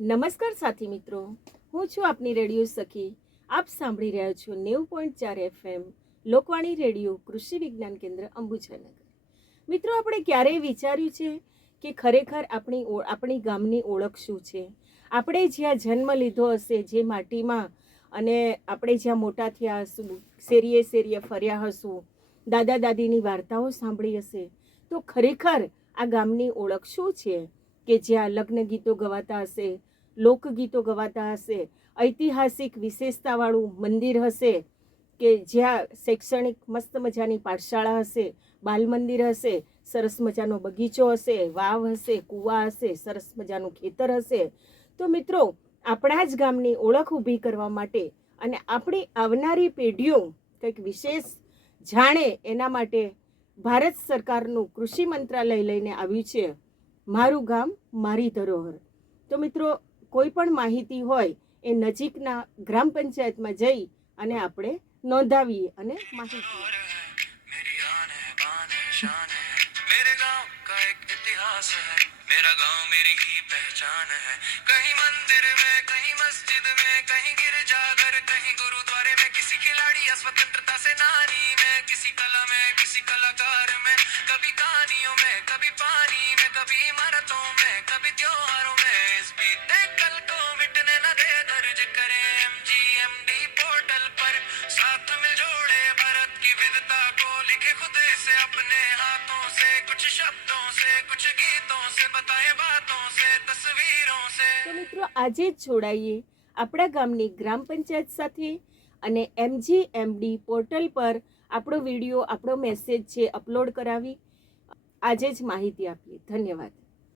નમસ્કાર સાથી મિત્રો, હું છું આપની રેડિયો સખી. આપ સાંભળી રહ્યા છો 90.4 FM લોકવાણી રેડિયો કૃષિ વિજ્ઞાન કેન્દ્ર અંબુજાનગર. મિત્રો, આપણે ક્યારેય વિચાર્યું છે કે ખરેખર આપણી ગામની ઓળખ શું છે? આપણે જ્યાં જન્મ લીધો હશે, જે માટીમાં, અને આપણે જ્યાં મોટા થયા હશું, શેરીએ શેરીએ ફર્યા હશું, દાદા દાદીની વાર્તાઓ સાંભળી હશે, તો ખરેખર આ ગામની ઓળખ શું છે? કે જ્યાં લગ્ન ગીતો ગવાતા હશે, લોકગીતો ગવાતા હશે, ઐતિહાસિક વિશેષતાવાળું મંદિર હશે, કે જ્યાં શૈક્ષણિક મસ્ત મજાની પાઠશાળા હશે, બાલ મંદિર હશે, સરસ મજાનો બગીચો હશે, વાવ હશે, કૂવા હશે, સરસ મજાનું ખેતર હશે. તો મિત્રો, આપણા જ ગામની ઓળખ ઊભી કરવા માટે અને આપણી આવનારી પેઢીઓ કંઈક વિશેષ જાણે એના માટે ભારત સરકારનું કૃષિ મંત્રાલય લઈને આવ્યું છે, મારું ગામ મારી ધરોહર. તો મિત્રો, કોઈ પણ માહિતી હોય એ નજીકના ગ્રામ પંચાયતમાં જઈ અને આપણે નોંધાવીએ અને માહિતી. मेरा गांव मेरी ही पहचान है. कहीं मंदिर में, कहीं मस्जिद में, कहीं गिरजाघर, कहीं गुरुद्वारे में, किसी खिलाड़ी या स्वतंत्रता सेनानी में, किसी कला में, किसी कलाकार में, कभी कहानियों में, कभी पानी में, कभी इमारतों में, कभी त्योहारों में. इस बीते कल को मिटने न दे, दर्ज करें MGMD पोर्टल पर, साथ मिल जोड़े भारत की विविधता को, लिखे खुद से अपने हाथों से, कुछ शब्दों से, कुछ गीतों से, बताए बातों से, तस्वीरों से. तो મિત્રો, આજે જ જોડાઈએ આપણા ગામની ગ્રામ પંચાયત સાથે અને MGMD પોર્ટલ પર આપણો વિડીયો, આપણો મેસેજ છે અપલોડ કરાવી આજે જ માહિતી આપીએ. ધન્યવાદ.